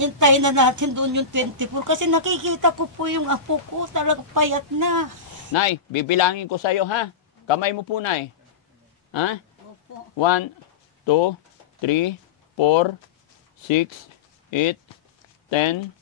Hintayin na natin doon yung 24 kasi nakikita ko po yung apo ko, talagang payat na. Nay, bibilangin ko sa'yo ha. Kamay mo po, Nay. Ha? Opo. 1, 2, 3, 4, 6, 8, 10,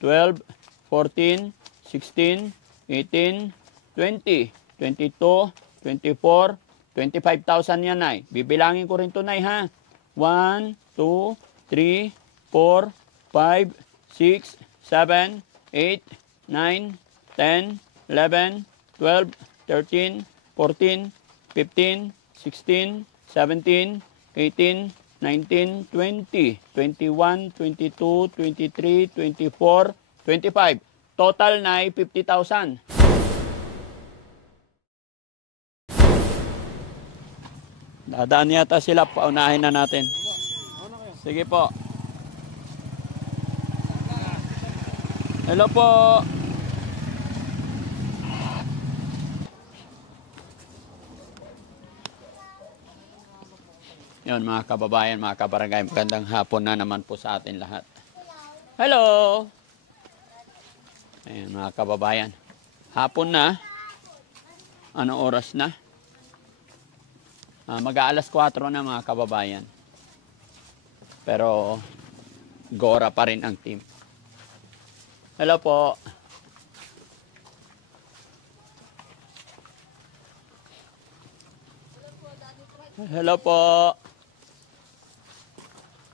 12, 14, 16, 18, 20, 22, 24, 25,000 yan, Nay. Bibilangin ko rin to, Nay, ha? 1, 2, 3, 4, 5, 6, 7, 8, 9, 10, 11, 12, 13, 14, 15, 16, 17, 18, 19, 20, 21, 22, 23, 24, 25. Total na ay 50,000. Dadaan yata sila, paunahin na natin. Sige po. Hello po. Yun mga kababayan, mga kabarangay, magandang hapon na naman po sa atin lahat. Hello! Ayan mga kababayan, hapon na. Anong oras na? Mag-aalas 4 na mga kababayan. Pero gora pa rin ang team. Hello po. Hello po.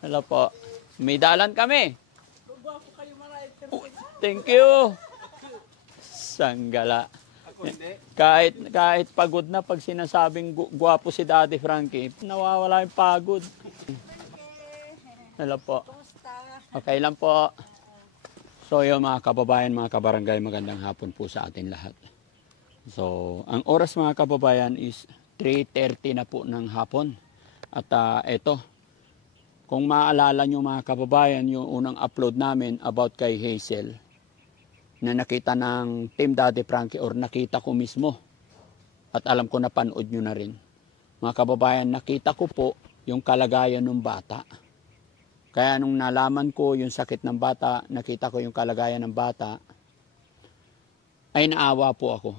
Hello po. May dalan kami. Thank you. Sanggala. Kahit pagod na pag sinasabing gwapo si Daddy Frankie, nawawala yung pagod. Hello po. Okay lang po. So yun mga kababayan, mga kabarangay, magandang hapon po sa atin lahat. So ang oras mga kababayan is 3:30 na po ng hapon. At eto, kung maalala nyo mga kababayan, yung unang upload namin about kay Hazel, na nakita ng Team Daddy Frankie or nakita ko mismo. At alam ko napanood nyo na rin. Mga kababayan, nakita ko po yung kalagayan ng bata. Kaya nung nalaman ko yung sakit ng bata, nakita ko yung kalagayan ng bata, ay naawa po ako.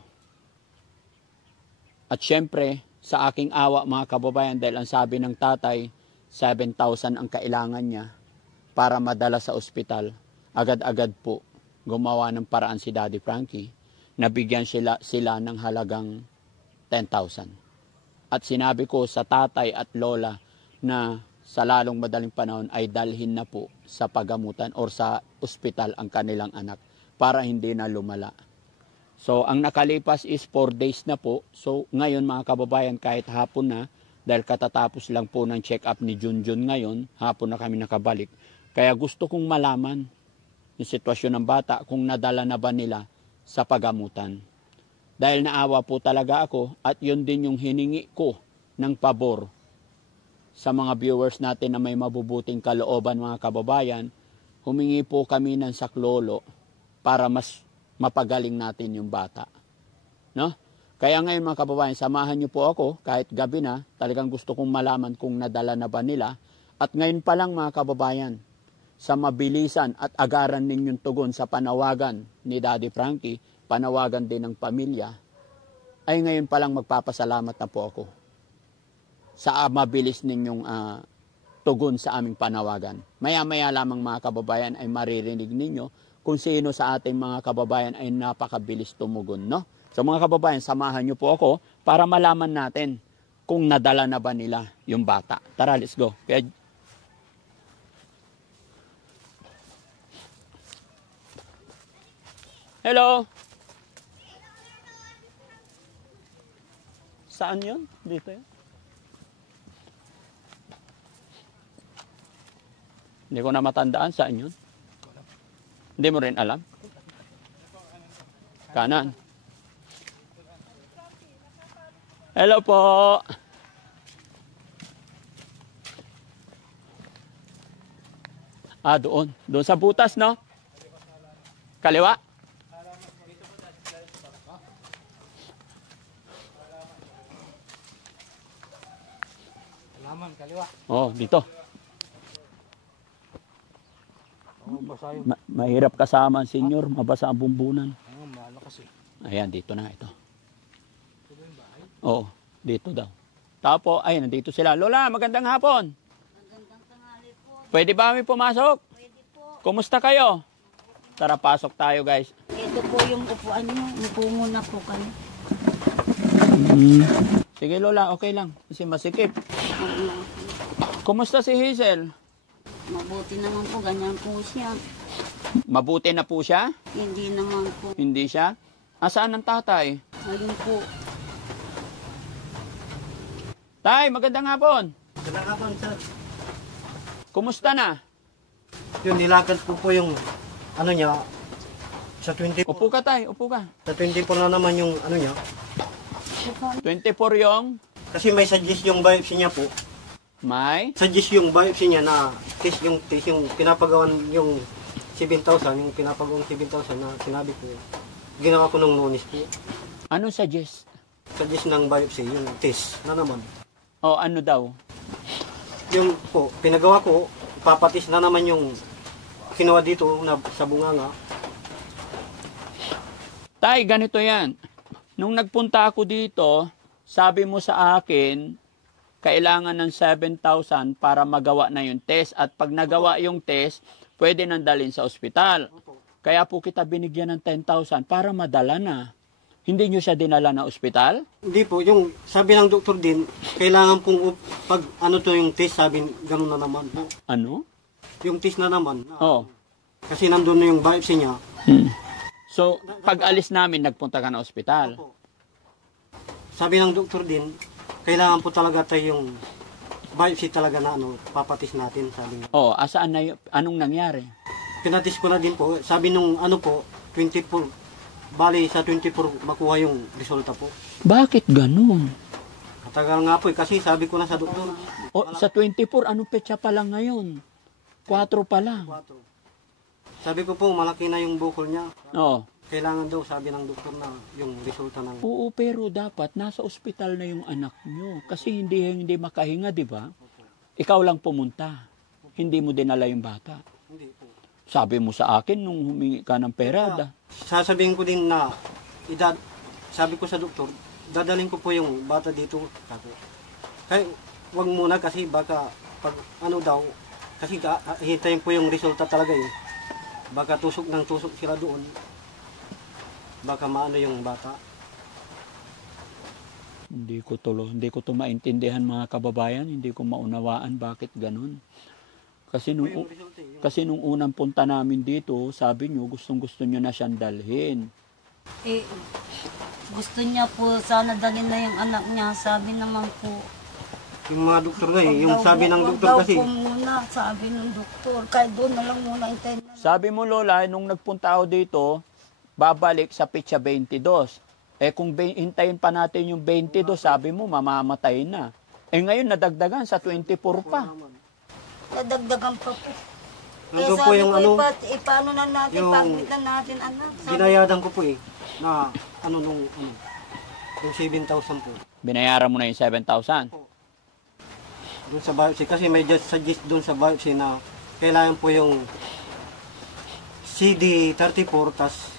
At syempre, sa aking awa mga kababayan, dahil ang sabi ng tatay, 7,000 ang kailangan niya para madala sa ospital, agad-agad po gumawa ng paraan si Daddy Frankie, nabigyan sila ng halagang 10,000. At sinabi ko sa tatay at lola na sa lalong madaling panahon ay dalhin na po sa pagamutan or sa ospital ang kanilang anak para hindi na lumala. So, ang nakalipas is 4 days na po. So, ngayon mga kababayan, kahit hapon na, dahil katatapos lang po ng check-up ni Junjun ngayon, hapon na kami nakabalik. Kaya gusto kong malaman yung sitwasyon ng bata, kung nadala na ba nila sa pagamutan. Dahil naawa po talaga ako, at yun din yung hiningi ko ng pabor sa mga viewers natin na may mabubuting kalooban mga kababayan, humingi po kami ng saklolo para mas mapagaling natin yung bata. No? Kaya ngayon mga kababayan, samahan niyo po ako kahit gabi na, talagang gusto kong malaman kung nadala na ba nila. At ngayon pa lang mga kababayan, sa mabilisan at agaran ninyong tugon sa panawagan ni Daddy Frankie, panawagan din ng pamilya, ay ngayon pa lang magpapasalamat na po ako sa mabilis ninyong tugon sa aming panawagan. Maya-maya lamang mga kababayan ay maririnig ninyo kung sino sa ating mga kababayan ay napakabilis tumugon, no? So mga kababayan, samahan niyo po ako para malaman natin kung nadala na ba nila yung bata. Tara, let's go. Kaya, hello? Saan yun? Dito yun? Hindi ko na matandaan. Saan yun? Hindi mo rin alam? Kanan. Hello po. Doon. Doon sa butas, no? Kaliwa? Halaman, kaliwa. Oh, dito. Oo, basa yun. Mahirap kasama ang senyor, mabasa ang bumbunan. Oo, malakas eh. Ayan, dito na ito. Oo, dito daw. Tapos, ay, nandito sila. Lola, magandang hapon. Magandang tanghali po. Pwede ba kami pumasok? Pwede po. Kumusta kayo? Tara, pasok tayo, guys. Ito po yung upuan nyo. Upo muna po kayo. Sige, Lola, okay lang. Kasi masikip. Kumusta si Hazel? Mabuti naman po. Ganyan po siya. Mabuti na po siya? Hindi naman po. Hindi siya? Asaan ang tatay? Ayun po. Tay, magandang hapon. Kalakapan, sir. Kumusta na? Yun, nilakad ko po yung, ano niya, sa 24. Upo ka, tay. Upo ka. Sa 24 na naman yung, ano niya. 24 yung Kasi may suggest yung biopsy niya po. may Suggest yung biopsy niya na test yung pinapagawan yung 7,000, yung pinapagawang 7,000 na sinabi ko. Ginawa ko nung Lunes po. ano suggest? Suggest ng biopsy, yung test na naman. O ano daw? Yung po, pinagawa ko, ipapatis na naman yung kinuha dito na sa bunganga. Tay, ganito yan. Nung nagpunta ako dito, sabi mo sa akin, kailangan ng 7,000 para magawa na yung test. At pag nagawa yung test, pwede nang dalhin sa ospital. Kaya po kita binigyan ng 10,000 para madala na. Hindi nyo siya dinala na ospital? Hindi po, yung sabi ng doktor din, kailangan pong pag ano to yung test, sabi ganun na naman po. Ano? Yung test na naman. Oh. Kasi nandun na yung biopsy niya. So, pag alis namin, nagpunta ka na ospital. Opo. Sabi ng doktor din, kailangan po talaga tayo yung biopsy talaga na ano, papatis natin, sabi niya. Oh, asaan na anong nangyari? Pinatis ko na din po, sabi nung ano po, 24, bali sa 24 makuha yung resulta po. Bakit ganun? Matagal nga po kasi sabi ko na sa doktor, O, sa 24, anong petsa pa lang ngayon? 4 pa lang. 4. Sabi ko po, malaki na yung bukol niya. Oh. Kailangan daw, sabi ng doktor na yung resulta ng... Oo, pero dapat nasa ospital na yung anak nyo. Kasi hindi makahinga, di ba? Ikaw lang pumunta. Hindi mo dinala yung bata. Hindi po. Sabi mo sa akin nung humingi ka ng pera. Sasabihin ko din na, sabi ko sa doktor, dadaling ko po yung bata dito. Sabi. Kaya wag muna kasi baka pag ano daw, kasi hintayin po yung resulta talaga eh. Baka tusok ng tusok sila doon. Baka maano yung bata. Hindi ko to maintindihan mga kababayan. Hindi ko maunawaan bakit ganun. Kasi nung, Yung resulta eh. kasi nung unang punta namin dito, sabi nyo, gustong-gusto nyo na siyang dalhin. Eh, gusto niya po sana dalhin na yung anak niya. Sabi naman po. Yung mga doktor nga eh, yung Wag sabi ng wag doktor daw kasi, po muna, sabi ng doktor. Kahit doon na lang muna hintayin na. Sabi mo, Lola, nung nagpunta ako dito, babalik sa petsa 22. Eh kung hintayin pa natin yung 22, sabi mo, mamamatay na. Eh ngayon, nadagdagan sa 24 pa. Nadagdagan pa po. nandun po yung ano, Paano na natin, yung- pagmitan natin, anak. Sabi, ginayadan ko po eh, na ano nung, yung 7,000 po. Binayaran mo na yung 7,000. Doon sa biopsy, kasi may just suggest doon sa biopsy na kailangan po yung CD34 tas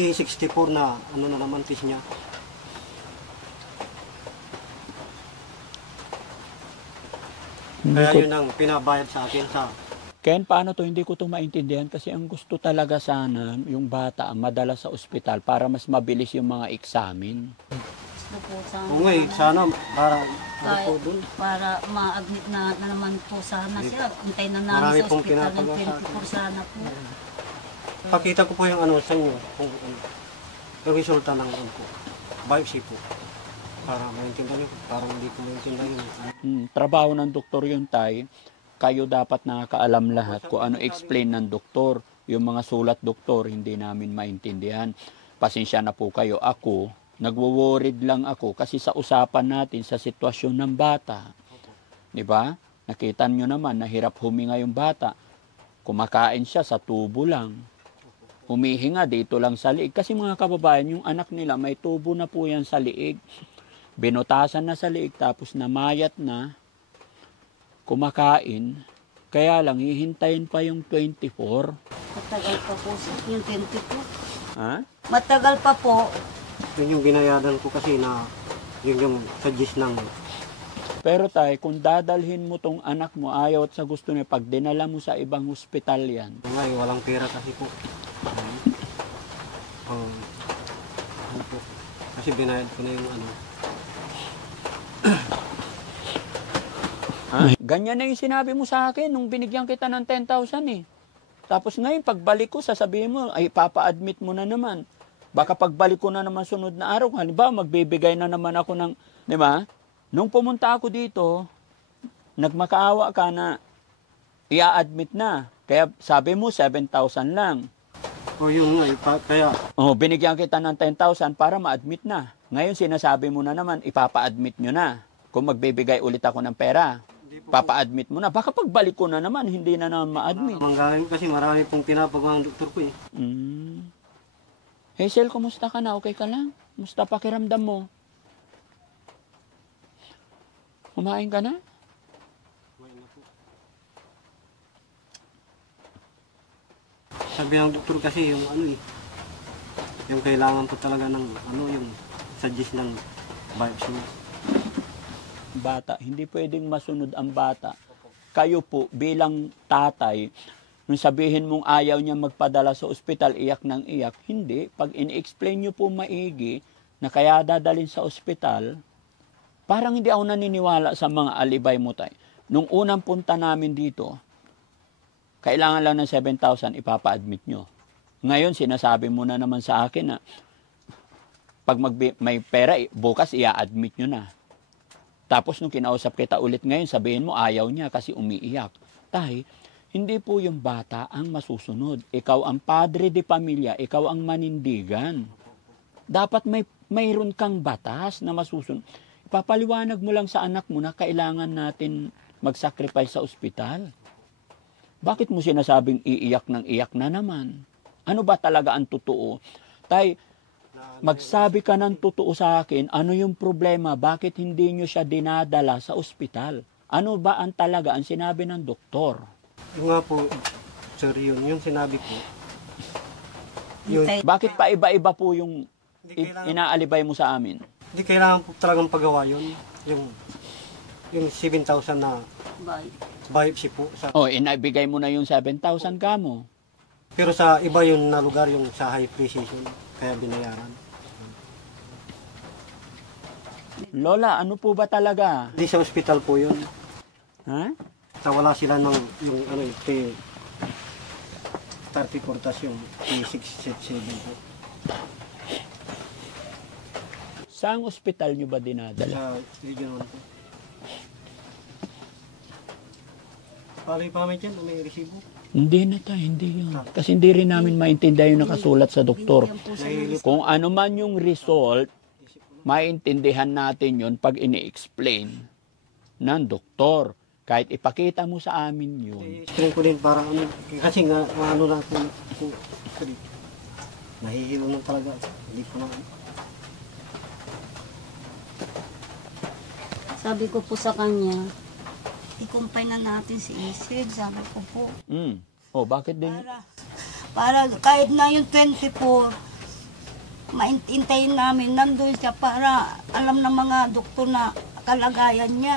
K64 na ano na naman test niya. Kaya yun ang pinabayad sa akin sa Ken, paano to? Hindi ko to maintindihan kasi ang gusto talaga sana yung bata madala sa ospital para mas mabilis yung mga eksamin. gusto po sana. Oo nga eh, sana para ano po doon. Para ma-admit na naman po sana siya. Hintay na namin Marami sa pong ospital ng pinapagawa sa 24 sana po. Pakita ko po yung ano sa inyo, kung ano, yung resulta ng ano po, biopsy po. Para maintindihan nyo, parang hindi ko maintindihan yun. Trabaho ng doktor yun, Tay. Kayo dapat nakakaalam lahat kung ano explain ng doktor. Yung mga sulat doktor, hindi namin maintindihan. Pasensya na po kayo. Ako, nagwo-worried lang ako kasi sa usapan natin sa sitwasyon ng bata. Di ba? Nakita nyo naman, nahirap huminga yung bata. Kumakain siya sa tubo lang. Humihinga dito lang sa liig. Kasi mga kababayan, yung anak nila may tubo na po yan sa liig. Binutasan na sa liig tapos namayat na. Kumakain. Kaya lang, hihintayin pa yung 24. Matagal pa po yung 24. Ha? Matagal pa po. Yun yung binayadan ko kasi na yun yung suggest ng Pero tay, kung dadalhin mo tong anak mo, ayaw at sa gusto niya, pag dinala mo sa ibang hospital yan. ngayon walang pera kasi po. Ano po, kasi binayad ko na yung ano. Ganyan na yung sinabi mo sa akin nung binigyan kita ng 10,000 eh. Tapos ngayon, pagbalik ko, sasabihin mo, ay papa-admit mo na naman. Baka pagbalik ko na naman sunod na araw, halimbawa magbibigay na naman ako ng, di ba? Nung pumunta ako dito, nagmakaawa ka na i-admit na. Kaya sabi mo, 7,000 lang. O yun nga, kaya Oh, binigyan kita ng 10,000 para ma-admit na. Ngayon, sinasabi mo na naman, ipapa-admit nyo na. Kung magbibigay ulit ako ng pera, papa-admit mo na. Baka pagbalik ko na naman, hindi na naman ma-admit. manggaling kasi marami pong pinapagawa ng doktor ko eh. Hazel, kumusta ka na? Okay ka lang? Kumusta pakiramdam mo? Kumain ka na? Sabi ng doktor kasi yung ano eh, yung kailangan po talaga ng ano yung suggest ng biopsy. Bata, hindi pwedeng masunod ang bata. Kayo po, bilang tatay, nung sabihin mong ayaw niya magpadala sa ospital, iyak ng iyak, hindi. Pag in-explain niyo po maigi na kaya dadalhin sa ospital, parang hindi ako naniniwala sa mga alibay mo tayo. Nung unang punta namin dito, kailangan lang ng 7,000, ipapa-admit nyo. Ngayon, sinasabi mo na naman sa akin na pag may pera, bukas i-admit nyo na. Tapos nung kinausap kita ulit ngayon, sabihin mo ayaw niya kasi umiiyak. Tay, hindi po yung bata ang masusunod. Ikaw ang padre de pamilya, ikaw ang manindigan. Dapat mayroon kang batas na masusunod. Ipapaliwanag mo lang sa anak mo na kailangan natin mag-sacrifice sa ospital. Bakit mo sinasabing iiyak ng iyak na naman? Ano ba talaga ang totoo? Tay, magsabi ka ng totoo sa akin, ano yung problema? Bakit hindi nyo siya dinadala sa ospital? Ano ba ang talaga ang sinabi ng doktor? Yung nga po, sir, yung sinabi ko. Yun, Bakit pa iba-iba po yung Hindi kailangan- inaalibay mo sa amin? hindi kailangan po talagang pagawa yun. Yung 7,000 na Bye. biopsy po. O, inabigay mo na yung 7,000 ka mo. Pero sa iba yung na lugar, yung sa high precision, kaya binayaran. Lola, ano po ba talaga? Hindi sa ospital po yun. Ha? Wala sila ng yung ano yung T34 tas yung T677 po. Saang ospital nyo ba dinadala? Sa region 1 po. Paloy pa dyan, may resibo. Hindi na tayo, hindi yun. Kasi hindi rin namin maintindihan yung nakasulat sa doktor. Kung ano man yung result, maintindihan natin yun pag ini-explain ng doktor. Kahit ipakita mo sa amin yun. I-explain ko din para ano, kasi nga ano na ako, nahihilo na talaga. Hindi ko na. Sabi ko po sa kanya, ikumpay na natin si Isid, sabi ko po. Oh, bakit din? Para kahit na yung 24, maintintayin namin, nandun siya para alam ng mga doktor na kalagayan niya.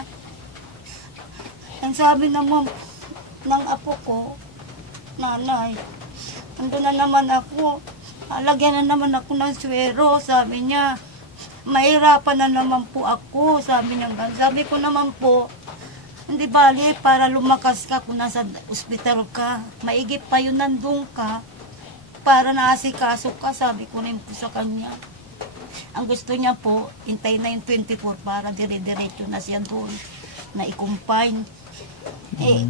Ang sabi naman ng apo ko, nanay, nandun na naman ako, alagyan na naman ako ng swero, sabi niya. Mahirapan na naman po ako, sabi niya. Sabi ko naman po, hindi bali para lumakas ka kung nasa ospital ka. Maigip pa yun nandun ka para naasikaso ka, sabi ko rin po sa kanya. Ang gusto niya po, hintay na yung 24 para dire-diretso na siya doon na i-confine.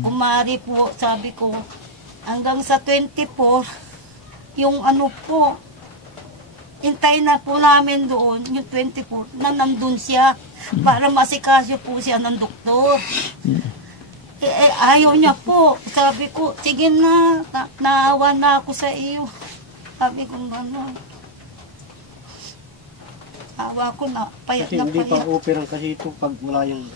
Kumari po, sabi ko, hanggang sa 24, yung ano po, hintay na po namin doon, yung 24, na nandun siya para masikasyo po siya ng doktor. Ayaw niya po. Sabi ko, sige na, naawa na ako sa iyo. Sabi ko gano'n. Awa ko na, payat Kasi na hindi pa payat. operang kasi ito pag wala yung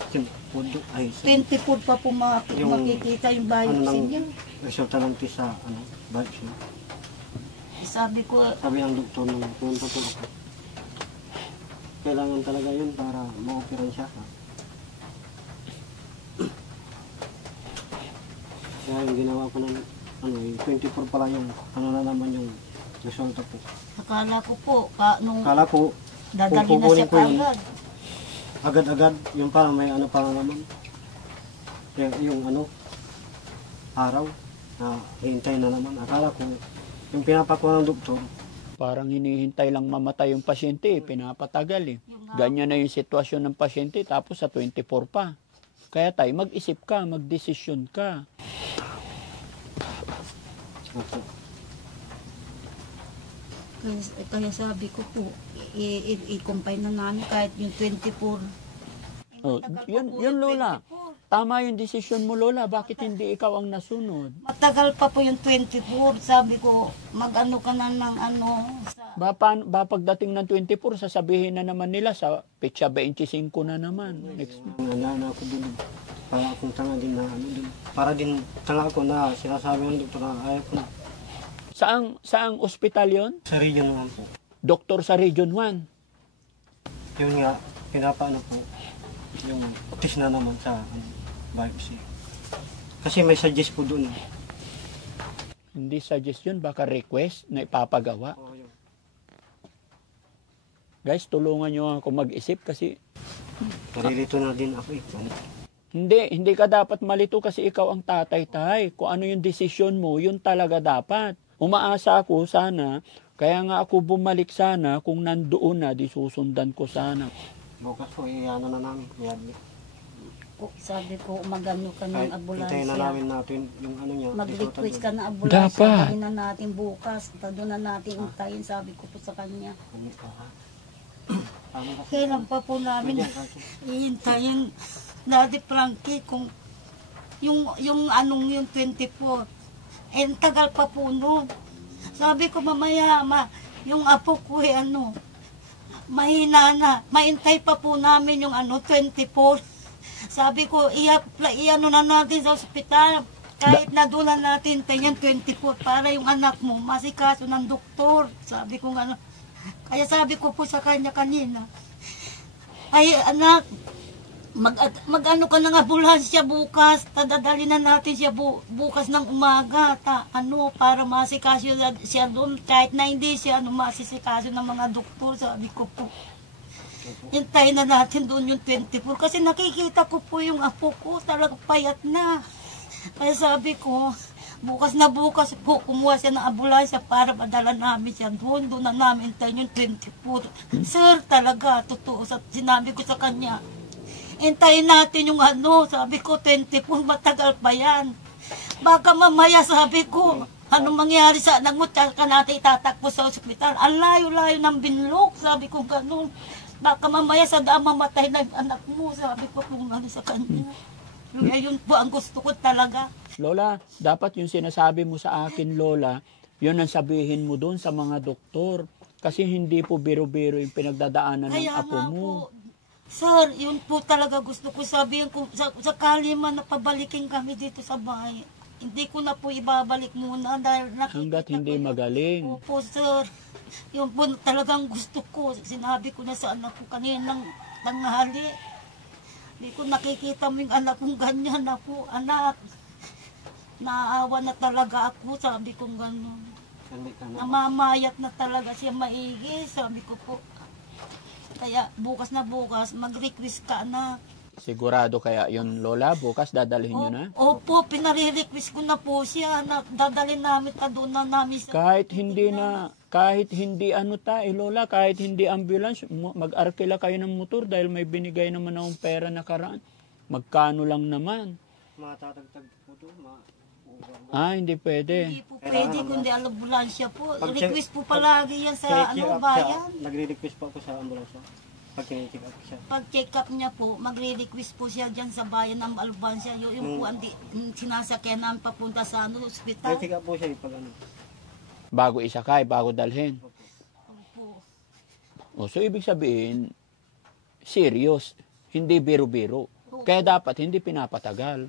pundo. Ay, 24 pa po Yung makikita yung biopsy niya. resulta ng test sa biopsy. Sabi ko, Sabi ng doktor nung pumunta po ako, kailangan talaga yun para ma-operan siya. Kaya yung ginawa ko ng 24 pala yung na naman yung resulta po. akala ko po, nung Kala ko dadali na siya kukunin ko yun. kaagad. agad-agad, yung parang may para naman. Yung araw na hintay na naman. Akala ko, yung pinapakuha ng doktor, Parang hinihintay lang mamatay yung pasyente, pinapatagal eh. Ganyan na yung sitwasyon ng pasyente, tapos sa 24 pa. Kaya tayo, mag-isip ka, mag-desisyon ka. opo, Kaya sabi ko po, i-combine na namin kahit yung 24. Oh, yun Lola. Tama yung desisyon mo Lola, bakit hindi ikaw ang nasunod? Matagal pa po yung 24. Sabi ko, mag-ano ka na ng sa... Ba pagdating ng 24, sasabihin na naman nila sa petsa 25 na naman. Next month. na ako dun. Para akong tanga din na dun. Para din tanga ako na sinasabi ng doktor na ayaw ko na. Saang ospital yon? Sa region naman po. Doktor sa Region 1. Yun nga, pinapaano po, yung test na naman sa biopsy. Kasi may suggest po dun. Hindi suggestion, baka request na ipapagawa. Oo, yun. Guys, tulungan nyo ako mag-isip kasi Narilito na din ako eh. hindi ka dapat malito kasi ikaw ang tatay-tay. Kung ano yung desisyon mo, yun talaga dapat. Umaasa ako sana, kaya nga ako bumalik sana, kung nandoon na, di susundan ko sana. Bukas po, iano na namin. Sabi ko, magano ka Kahit ng ambulansya. hintayin na namin natin yung niya. Mag-request ka na Dapat. ambulansya. Gawin na natin bukas. Doon na natin hintayin, sabi ko po sa kanya. Kailan pa po namin hihintayin, Daddy Frankie, kung yung 24. Tagal pa po nun. Sabi ko, mamaya, yung apo ko mahina na. Maintay pa po namin yung 24. Sabi ko, iano na natin sa ospital. Kahit na doon na natin tayo 24 para yung anak mo masikaso ng doktor. Sabi ko kaya sabi ko po sa kanya kanina, ay anak, mag-ano ka ng ambulansya bukas, tadadali na natin siya bukas ng umaga, para masikaso siya doon, kahit na hindi siya masisikaso ng mga doktor, sabi ko po. Hintayin na natin doon yung 24 kasi nakikita ko po yung apo ko, talagang payat na. Kaya sabi ko, bukas po, kumuha siya ng ambulansya para madala namin siya doon na namin hintayin yung 24. Sir, talaga, totoo, sinabi ko sa kanya, hintayin natin yung sabi ko, 24, matagal pa yan. Baka mamaya, sabi ko, anong mangyari sa anak mo, tsaka natin itatakbo sa ospital. Ang layo-layo ng binlok, sabi ko ganun. Baka mamaya sa daan mamatay na yung anak mo, sabi ko kung sa kanya. Yun po ang gusto ko talaga. Lola, dapat yung sinasabi mo sa akin, Lola, yun ang sabihin mo doon sa mga doktor. Kasi hindi po biro-biro yung pinagdadaanan ng apo mo. Po, sir, yun po talaga gusto ko sabihin. Kung sakali man napabalikin kami dito sa bahay, hindi ko na po ibabalik muna dahil Hanggat hindi magaling. Opo, sir. Yun po talagang gusto ko. Sinabi ko na sa anak ko kaninang tanghali. Hindi ko nakikita mo yung anak kong ganyan ako. Anak, naawa na talaga ako. Sabi ko gano'n. Namamayat na talaga siya maigi. Sabi ko po. Kaya bukas na bukas, mag-request ka anak. Sigurado kaya yun, Lola, bukas dadalhin nyo na? Opo, pinare-request ko na po siya. Dadalhin namin, doon na namin sa... Kahit hindi Lola, kahit hindi ambulance, mag-arkila kayo ng motor dahil may binigay naman akong pera na karaan. Magkano lang naman? Matatagtag po doon, Hindi pwede. Hindi po pwede, kundi ambulansya po. Request po palagi yan sa bayan. Nagre-request po ako sa ambulansya. Pag check up siya. Pag check up niya po, magre-request po siya dyan sa bayan ng ambulansya. Yung po, sinasakyan namin papunta sa ospital. Check up po siya pag Bago isakay, bago dalhin. Opo. O, so ibig sabihin, serious, hindi biro-biro. Kaya dapat hindi pinapatagal.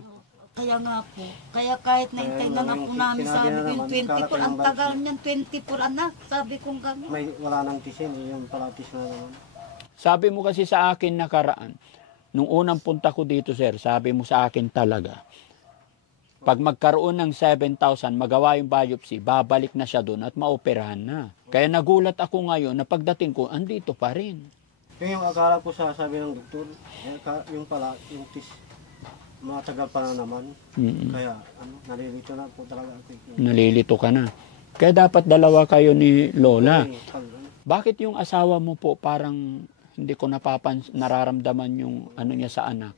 Kaya nga po, kaya kahit naintay na nga po namin, sabi ko yung 24, ang tagal niyan, 24 anak, sabi kong gano'n. May wala nang tisin, yung palatis na naman. Sabi mo kasi sa akin nakaraan, nung unang punta ko dito, sir, sabi mo sa akin talaga, pag magkaroon ng 7,000, magawa yung biopsy, babalik na siya doon at maoperahan na. Kaya nagulat ako ngayon na pagdating ko, andito pa rin. Yung akala ko sa sabi ng doktor, yung pala, yung tis, matagal pa na naman. Kaya nalilito na po talaga ako. Nalilito ka na. Kaya dapat dalawa kayo ni Lola. Bakit yung asawa mo po parang hindi ko nararamdaman yung ano niya sa anak?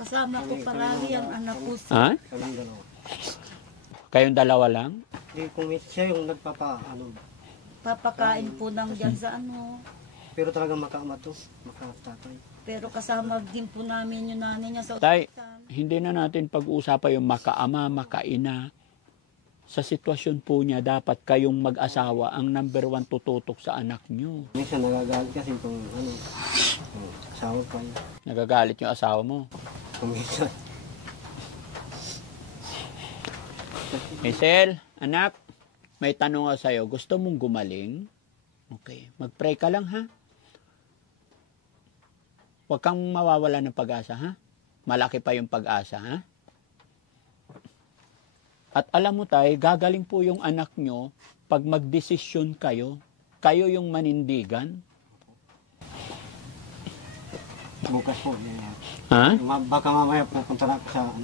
Kasama ko palagi ang anak ko. Ha? Kayong dalawa. Kayong dalawa lang? Kung siya yung Papakain po nang dyan sa ano. pero talagang makaama to, makatatay. Pero kasama din po namin yung nanay niya sa Tay, ospital. hindi na natin pag-uusapan yung makaama, makaina. Sa sitwasyon po niya, dapat kayong mag-asawa ang number 1 tututok sa anak niyo. Minsan nagagalit kasi kung asawa pa yun. Nagagalit yung asawa mo. Kung minsan. Hazel, anak, may tanong ako sa'yo. Gusto mong gumaling? Okay. Mag-pray ka lang, ha? Huwag kang mawawala ng pag-asa, ha? Malaki pa yung pag-asa, ha? At alam mo tayo, gagaling po yung anak nyo pag magdesisyon kayo. Kayo yung manindigan. Bukas po. Ha? Baka mamaya pupunta na ako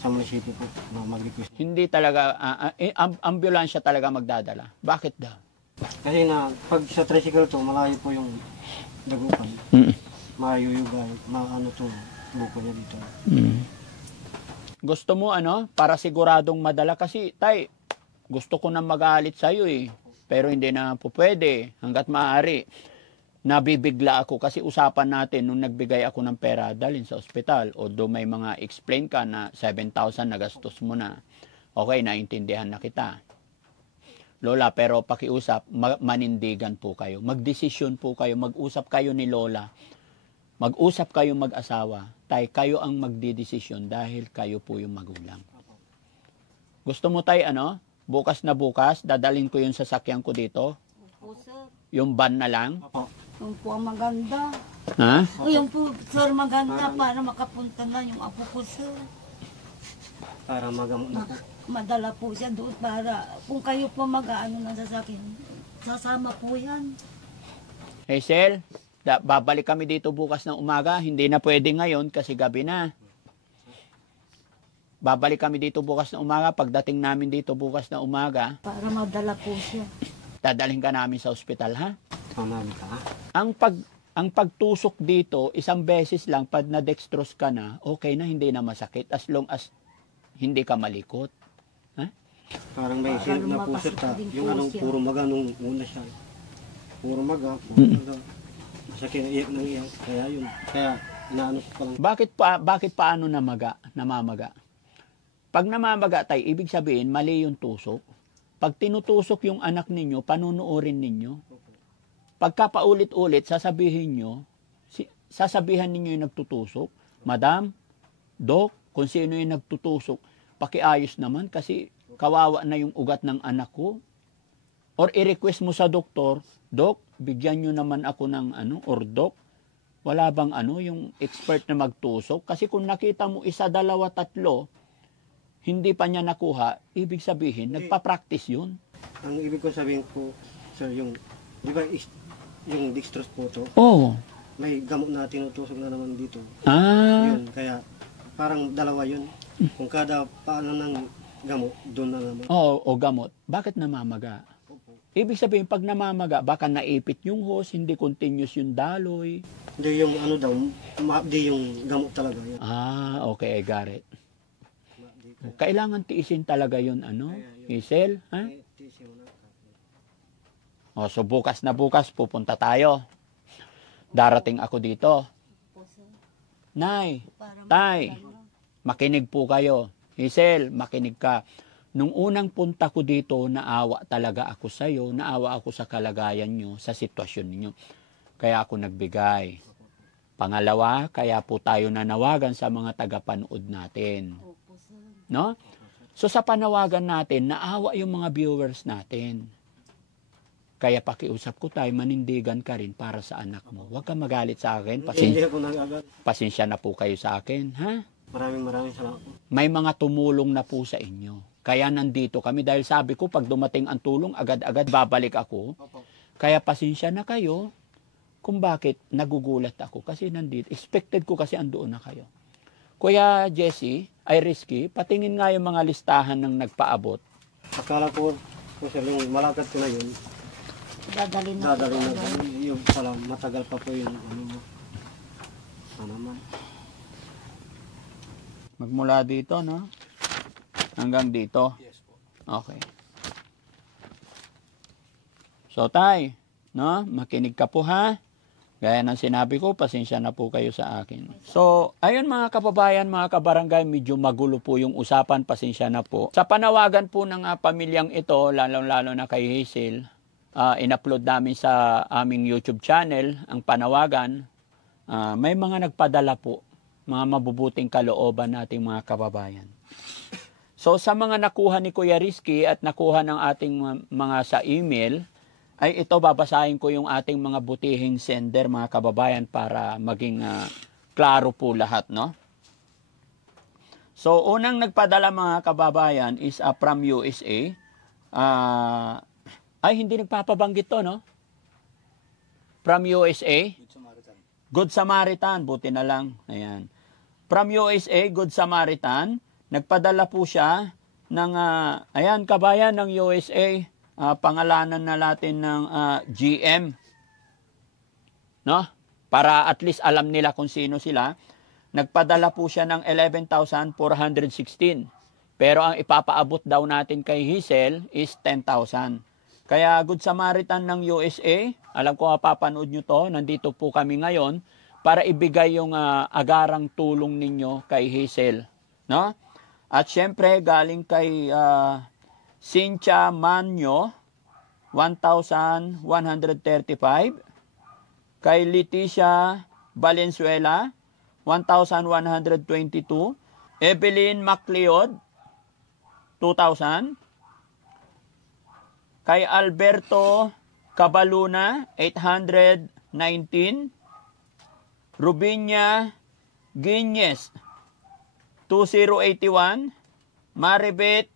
sa munisipyo po. Mag-request. Hindi talaga, ambulansya talaga magdadala. Bakit daw? Kasi pag sa tricycle to, malayo po yung dagupan. Mayuyugay, maano to, buko niya dito. Gusto mo para siguradong madala kasi, tay, gusto ko na magalit sa'yo eh. Pero hindi na po pwede hanggat maaari. Nabibigla ako kasi usapan natin nung nagbigay ako ng pera dalhin sa ospital. Although may mga explain ka na 7,000 na gastos mo na. Okay, naintindihan na kita. Lola, pero pakiusap, manindigan po kayo. Magdesisyon po kayo, mag-usap kayo ni Lola. Mag-usap kayo mag-asawa. Tay, kayo ang magdidesisyon dahil kayo po yung magulang. Gusto mo tay, bukas na bukas, dadalhin ko yung sasakyan ko dito. Opo, sir. Yung van na lang. Yung po ang maganda. Ha? O yung po, sir, maganda para makapunta na yung apo ko, sir. Para magamot na po. Madala po siya doon para kung kayo po mag-ano na sasakyan, sasama po yan. Hazel, babalik kami dito bukas ng umaga. Hindi na pwede ngayon kasi gabi na. Babalik kami dito bukas ng umaga. Pagdating namin dito bukas ng umaga, Para madala po siya. dadalhin ka namin sa ospital, ha? Pamami ka. Ang pagtusok dito, isang beses lang, pag na-dextrose ka na, okay na, hindi na masakit. As long as hindi ka malikot. Ha? Parang may Para silip na puso makasakit din yung po siya. puro maga nung una siya. Puro maga. Masakit na iyak ng iyak. Kaya yun. Kaya inaano ko palang. Bakit paano namamaga? Pag namamaga tayo, ibig sabihin, mali yung tusok. Pag tinutusok yung anak ninyo, panunuorin ninyo. Pagka paulit-ulit, sasabihan ninyo yung nagtutusok, Madam, Dok, kung sino yung nagtutusok, pakiayos naman kasi kawawa na yung ugat ng anak ko. Or i-request mo sa doktor, Dok, bigyan nyo naman ako ng or Dok, wala bang yung expert na magtusok? Kasi kung nakita mo 1, 2, 3, hindi pa niya nakuha, ibig sabihin, nagpa-practice yun. Ang ibig ko sabihin po, sir, yung, di ba, yung dextrose po to, Oo. may gamot na tinutusok na naman dito. Ah. Yun, kaya parang dalawa yun. Kung kada paano ng gamot, doon na naman. Oo, o gamot. Bakit namamaga? Opo. Ibig sabihin, pag namamaga, baka naipit yung hose, hindi continuous yung daloy. Hindi yung daw, maabdi yung gamot talaga. Yun. Ah, okay, I got it. Maabdi. Kailangan tiisin talaga yun, Hazel, ha? Tiisin mo na. O, so bukas na bukas, pupunta tayo. Darating ako dito. Opo, sir. Nay, Para Tay, makinig po kayo. Hazel, makinig ka. Nung unang punta ko dito, naawa talaga ako sa iyo, naawa ako sa kalagayan nyo, sa sitwasyon niyo. Kaya ako nagbigay. Pangalawa, kaya po tayo nanawagan sa mga tagapanood natin. Opo, sir. No? So sa panawagan natin, naawa yung mga viewers natin. Kaya pakiusap ko tayo, manindigan ka rin para sa anak mo. Huwag ka magalit sa akin. Hindi ako nag-agal. Pasensya na po kayo sa akin. Ha? Maraming salamat po. May mga tumulong na po sa inyo. Kaya nandito kami dahil sabi ko, pag dumating ang tulong, agad-agad babalik ako. Opo. Kaya pasensya na kayo kung bakit nagugulat ako. Kasi nandito, expected ko kasi andoon na kayo. Kuya Jesse, ay Risky, patingin nga yung mga listahan ng nagpaabot. Akala ko sir, yung malakad ko na yun, Dadalhin na po. dadalhin na yung pala, matagal pa po yung ano mo. Ano naman. Magmula dito, no? Hanggang dito. Yes po. Okay. So, tay, no? Makinig ka po, ha? Gaya ng sinabi ko, pasensya na po kayo sa akin. So, ayun mga kababayan, mga kabarangay, medyo magulo po yung usapan, pasensya na po. Sa panawagan po ng pamilyang ito, lalong-lalo na kay Hazel, in-upload namin sa aming YouTube channel, ang panawagan, may mga nagpadala po, mga mabubuting kalooban nating mga kababayan. So, sa mga nakuha ni Kuya Risky at nakuha ng ating mga sa email, ay ito babasahin ko yung ating mga butihing sender, mga kababayan, para maging klaro po lahat, no? So, unang nagpadala mga kababayan is from USA. Ay, hindi nagpapabanggit to, no? From USA. Good Samaritan. Good Samaritan, buti na lang. Ayan. From USA, Good Samaritan. Nagpadala po siya ng, ayan, kabayan ng USA. Pangalanan na natin ng GM, no? Para at least alam nila kung sino sila. Nagpadala po siya ng 11,416. Pero ang ipapaabot daw natin kay Hazel is 10,000. Kaya Good Samaritan ng USA, alam ko mapapanood nyo to, nandito po kami ngayon para ibigay yung agarang tulong ninyo kay Hazel, no? At syempre galing kay Cynthia Manyo, 1,135. Kay Leticia Valenzuela, 1,122. Evelyn Macleod, 2,000. Kay Alberto Cabaluna, 819. Rubinia Guiñez, 2,081. Maribet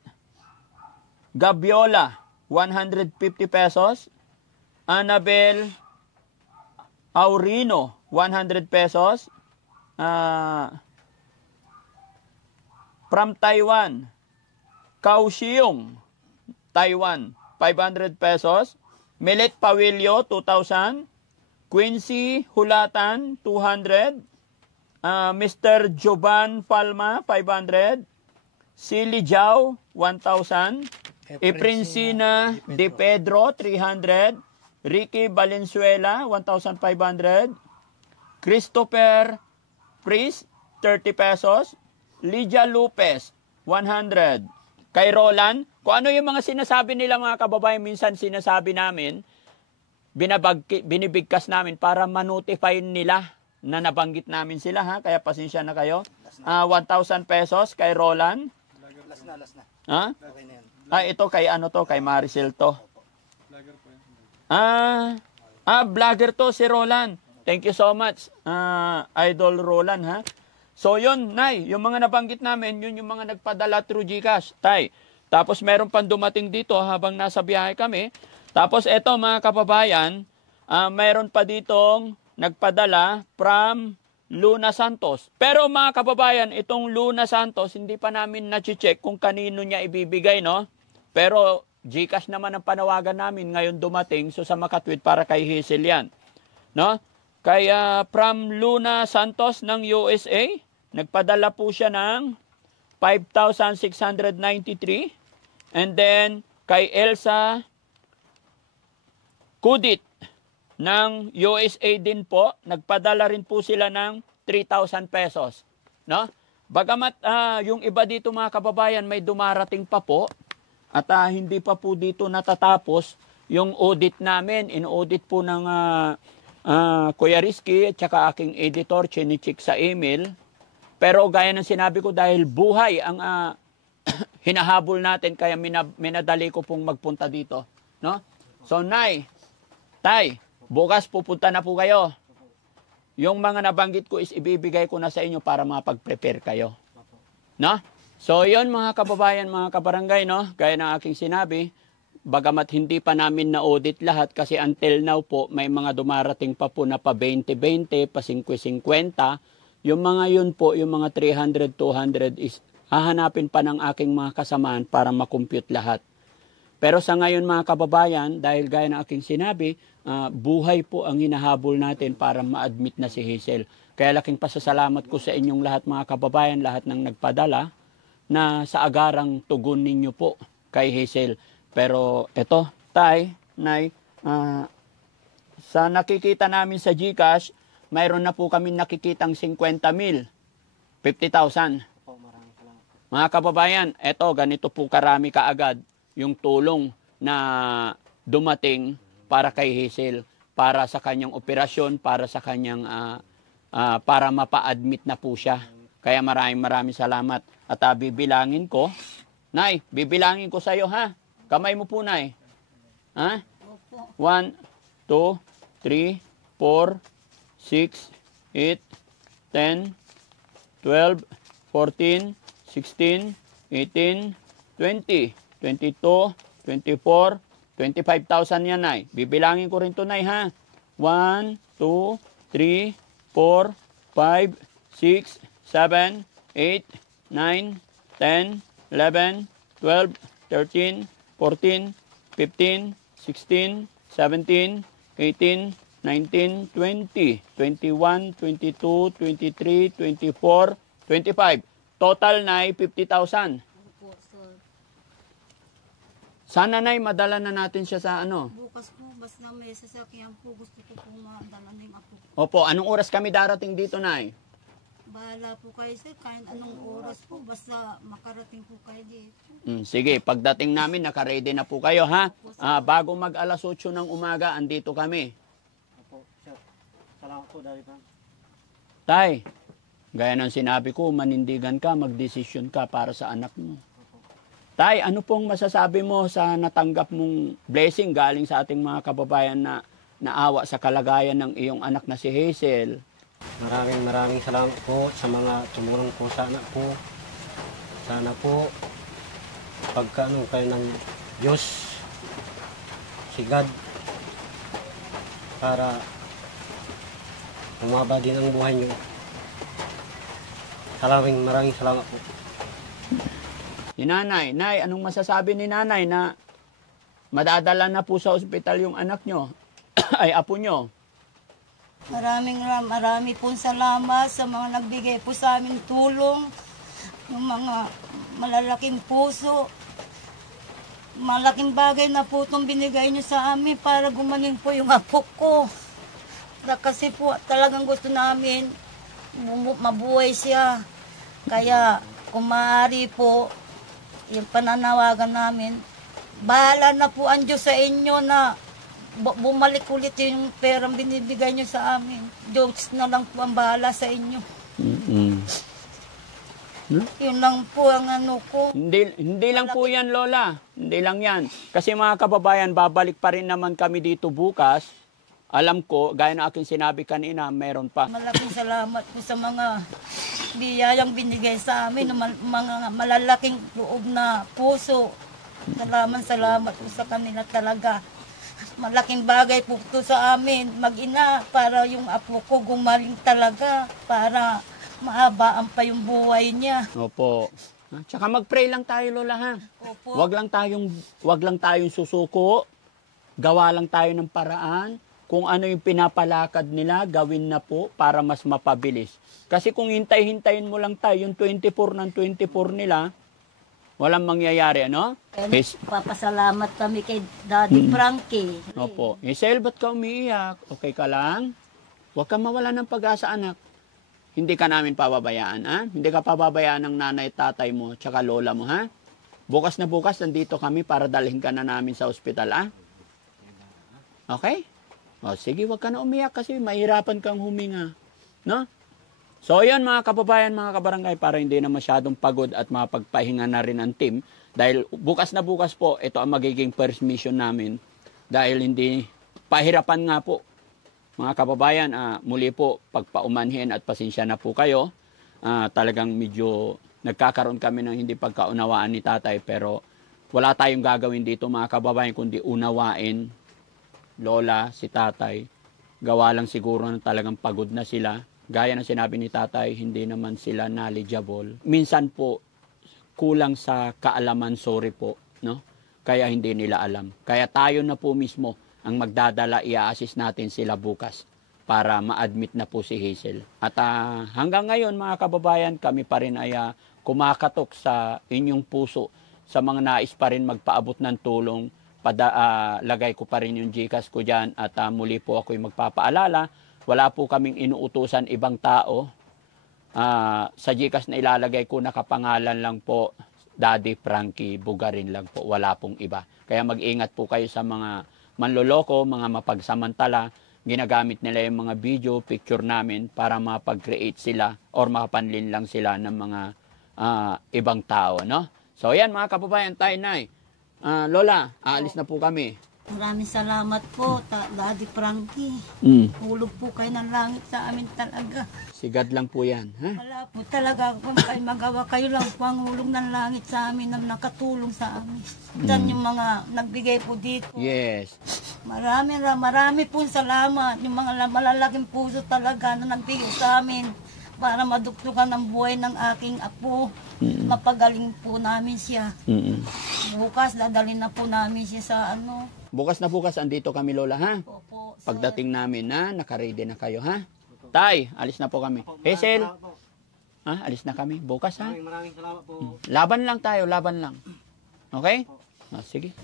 Gabiola, 150 pesos. Annabel Aurino, 100 pesos. From Taiwan, Kaohsiung, Taiwan, 500 pesos. Milet Pawilio, 2,000. Quincy Hulatan, 200. Mr. Jovan Falma, 500. Silly Jau, 1,000. Eprincina De Pedro, 300. Ricky Valenzuela, 1,500. Christopher Priest, 30 pesos. Lydia Lopez, 100. Kay Roland, kung ano yung mga sinasabi nila mga kababayan, minsan sinasabi namin, binibigkas namin para ma-notify nila na nabanggit namin sila, ha? Kaya pasensya na kayo. 1,000 pesos kay Roland. Last na. Ha? Okay na yan. Ito kay ano to, kay Maricel to. Vlogger to si Roland. Thank you so much, Idol Roland, ha? So yun, Nay, yung mga nabanggit namin, yun yung mga nagpadala through GCash. Tay, tapos meron pang dumating dito habang nasa biyahe kami. Tapos eto mga kababayan, meron pa ditong nagpadala from Luna Santos. Pero mga kababayan, itong Luna Santos, hindi pa namin na-check kung kanino niya ibibigay, no? Pero GCash naman ang panawagan namin ngayon dumating, so sa Makatwid para kay Hazel yan, no? Kaya from Luna Santos ng USA, nagpadala po siya ng 5,693. And then kay Elsa Kudit ng USA din po, nagpadala rin po sila ng 3,000 pesos. No? Bagamat yung iba dito mga kababayan may dumarating pa po, At hindi pa po dito natatapos yung audit namin. In-audit po ng Kuya Rizky at saka aking editor, chinichik sa email. Pero gaya ng sinabi ko, dahil buhay ang hinahabol natin, kaya minadali ko pong magpunta dito. No? So, Nay, Tay, bukas pupunta na po kayo. Yung mga nabanggit ko is ibibigay ko na sa inyo para mapag-prepare kayo. No? So, yun mga kababayan, mga kabarangay, no? Gaya ng aking sinabi, bagamat hindi pa namin na-audit lahat kasi until now po, may mga dumarating pa po na pa 20-20, pa 50-50. Yung mga yun po, yung mga 300-200 is hahanapin pa ng aking mga kasamaan para makompute lahat. Pero sa ngayon mga kababayan, dahil gaya ng aking sinabi, buhay po ang hinahabol natin para ma-admit na si Hazel. Kaya laking pasasalamat ko sa inyong lahat mga kababayan, lahat ng nagpadala, na sa agarang tugon ninyo po kay Hazel. Pero eto, Tay, Nay, sa nakikita namin sa GCash, mayroon na po kami nakikitang 50,000, 50,000. Mga kababayan, eto, ganito po karami kaagad yung tulong na dumating para kay Hazel, para sa kanyang operasyon, para sa kanyang, para mapa-admit na po siya. Kaya maraming salamat. At bibilangin ko, Nay, bibilangin ko sa iyo ha. Kamay mo po, Nay. Ha? 1, 2, 3, 4, 6, 8, 10, 12, 14, 16, 18, 20, 22, 24, 25,000 yan, Nay. Bibilangin ko rin to, Nay, ha? 1, 2, 3, 4, 5, 6, 7, 8, 9, 10, 11, 12, 13, 14, 15, 16, 17, 18, 19, 20, 21, 22, 23, 24, 25. Total na 50,000. Sana na madala na natin siya sa ano? Bukas po, basta may sasakyan po, gusto ko po madala ng apo. Opo, anong oras kami darating dito, Nay? Bahala po kayo sir, kahit anong oras po, basta makarating po kayo dito. Sige, pagdating namin, nakaready na po kayo, ha? Bago mag alas 8 ng umaga, andito kami. Opo, sir. Salamat po, Daddy Frank. Tay, gaya ng sinabi ko, manindigan ka, magdesisyon ka para sa anak mo. Tay, ano pong masasabi mo sa natanggap mong blessing galing sa ating mga kababayan na naawa sa kalagayan ng iyong anak na si Hazel? Maraming salamat po sa mga tumulong po sa anak ko. Sana po pagkaano kayo ng Diyos, si God, para umaba din ang buhay niyo. Maraming salamat po. Ni Nanay, Nay, anong masasabi ni Nanay na madadala na po sa ospital yung anak nyo? Ay, apo nyo? Marami pong salamat sa mga nagbigay po sa amin tulong, yung mga malalaking puso. Malaking bagay na po itong binigay nyo sa amin para gumaling po yung apo ko. Kasi po talagang gusto namin mabuhay siya. Kaya kung maaari po, yung pananawagan namin, bahala na po ang Diyos sa inyo na bumalik ulit yung perang binibigay nyo sa amin. Diyos na lang po ang bahala sa inyo. Yun lang po ang ano ko. Hindi lang po yan, Lola. Hindi lang yan. Kasi mga kababayan, babalik pa rin naman kami dito bukas. Alam ko, gaya na aking sinabi kanina, meron pa. Malaking salamat po sa mga biyayang binigay sa amin, mga malalaking loob na puso. Salamat po sa kanila talaga. Malaking bagay po ito sa amin, mag-ina, para yung apo ko gumaling talaga, para mahabaan pa yung buhay niya. Opo. Tsaka mag-pray lang tayo, Lola, ha? Opo. Wag lang tayong susuko. Gawa lang tayo ng paraan. Kung ano yung pinapalakad nila, gawin na po para mas mapabilis. Kasi kung hintay-hintayin mo lang tayo, yung 24 ng 24 nila, walang mangyayari, ano? Papasalamat kami kay Daddy Frankie. Opo. Hazel, ba't ka umiiyak? Okay ka lang? Huwag kang mawala ng pag-asa, anak. Hindi ka namin pababayaan, ha? Hindi ka pababayaan ng nanay, tatay mo, tsaka lola mo, ha? Bukas na bukas, nandito kami para dalhin ka na namin sa ospital, ah? Okay? O, sige, wag ka na umiyak kasi mahirapan kang huminga. No? So, yun mga kababayan, mga kabarangay, para hindi na masyadong pagod at mapagpahinga na rin ang team. Dahil bukas na bukas po, ito ang magiging first mission namin. Dahil hindi, pahirapan nga po. Mga kababayan, muli po, pagpaumanhin at pasensya na po kayo. Talagang medyo nagkakaroon kami ng hindi pagkaunawaan ni tatay, pero wala tayong gagawin dito mga kababayan, kundi unawain lola, si tatay. Gawa lang siguro na talagang pagod na sila. Gaya ng sinabi ni tatay, hindi naman sila knowledgeable. Minsan po, kulang sa kaalaman, sorry po, no? Kaya hindi nila alam. Kaya tayo na po mismo ang magdadala, i-assist natin sila bukas para ma-admit na po si Hazel. At hanggang ngayon mga kababayan, kami pa rin ay kumakatok sa inyong puso sa mga nais pa rin magpaabot ng tulong. Lagay ko pa rin yung GCash ko dyan at muli po ako'y magpapaalala. Wala po kaming inuutusan ibang tao. Sa GCash na ilalagay ko, nakapangalan lang po Daddy Frankie Bugarin lang po. Wala pong iba. Kaya mag-ingat po kayo sa mga manloloko, mga mapagsamantala. Ginagamit nila yung mga video, picture namin para mapag-create sila or makapanlin lang sila ng mga ibang tao, no? So, yan mga kababayan, tayo, nay. Lola, aalis na po kami. Maraming salamat po, Daddy Frankie. Hulog po kayo ng langit sa amin talaga. Sigad lang po yan, ha? Wala po talaga kung kayo magawa. Kayo lang po ang hulog ng langit sa amin na nakatulong sa amin. Diyan yung mga nagbigay po dito. Yes. Marami po salamat. Yung mga malalaking puso talaga na nagbigay sa amin para maduktukan ang buhay ng aking apo. Mapagaling po namin siya. Bukas, dadalhin na po namin siya sa ano. Bukas na bukas, andito kami, Lola, ha? Opo, sir. Pagdating namin na, nakaready na kayo, ha? Tay, alis na po kami. Hazel, ha? Alis na kami. Bukas, ha? Maraming salamat po. Laban lang tayo, laban lang. Okay? Sige.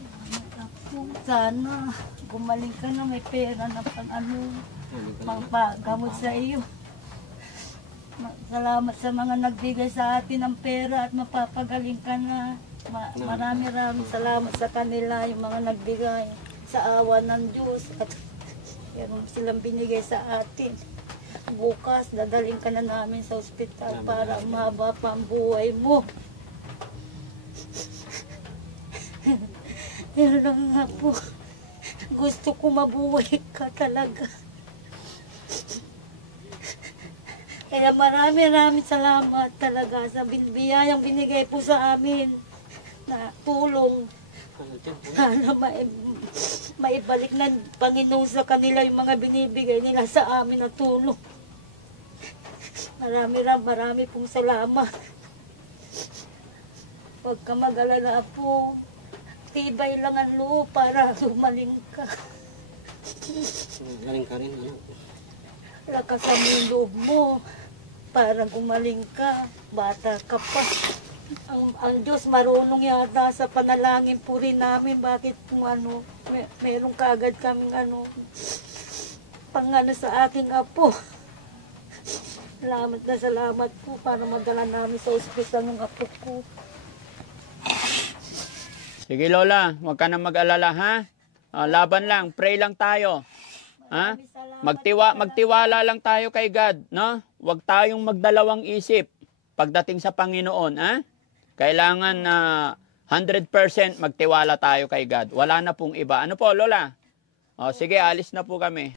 Sana gumaling ka na, may pera na pang ano, pangpagamot sa iyo. Salamat sa mga nagbigay sa atin ng pera at mapapagaling ka na. Maraming salamat sa kanila, yung mga nagbigay sa awa ng Diyos at meron silang binigay sa atin. Bukas, dadaling ka na namin sa ospital para mahaba pa ang buhay mo. Yan lang nga po. Gusto ko mabuhay ka talaga. Kaya maraming salamat talaga sa biyayang binigay po sa amin na tulong. Sana maibalik ng Panginoon sa kanila yung mga binibigay nila sa amin na tulong. Marami pong salamat. Huwag ka mag-alala po. Tibay lang ang loob para gumaling ka. Galing ka rin, ano? Lakasan mo yung loob mo para gumaling ka. Bata ka pa. Ang Diyos marunong yata sa panalangin po rin namin. Bakit kung ano, meron kaagad kaming ano, pangano sa aking apo. Salamat po para madala namin sa ospital ng apo ko. Sige, Lola, huwag ka na mag-alala, ha? Laban lang, pray lang tayo. Ha? Magtiwala lang tayo kay God, no? Huwag tayong magdalawang isip pagdating sa Panginoon, ha? Kailangan 100% magtiwala tayo kay God. Wala na pong iba. Ano po, Lola? Sige, alis na po kami.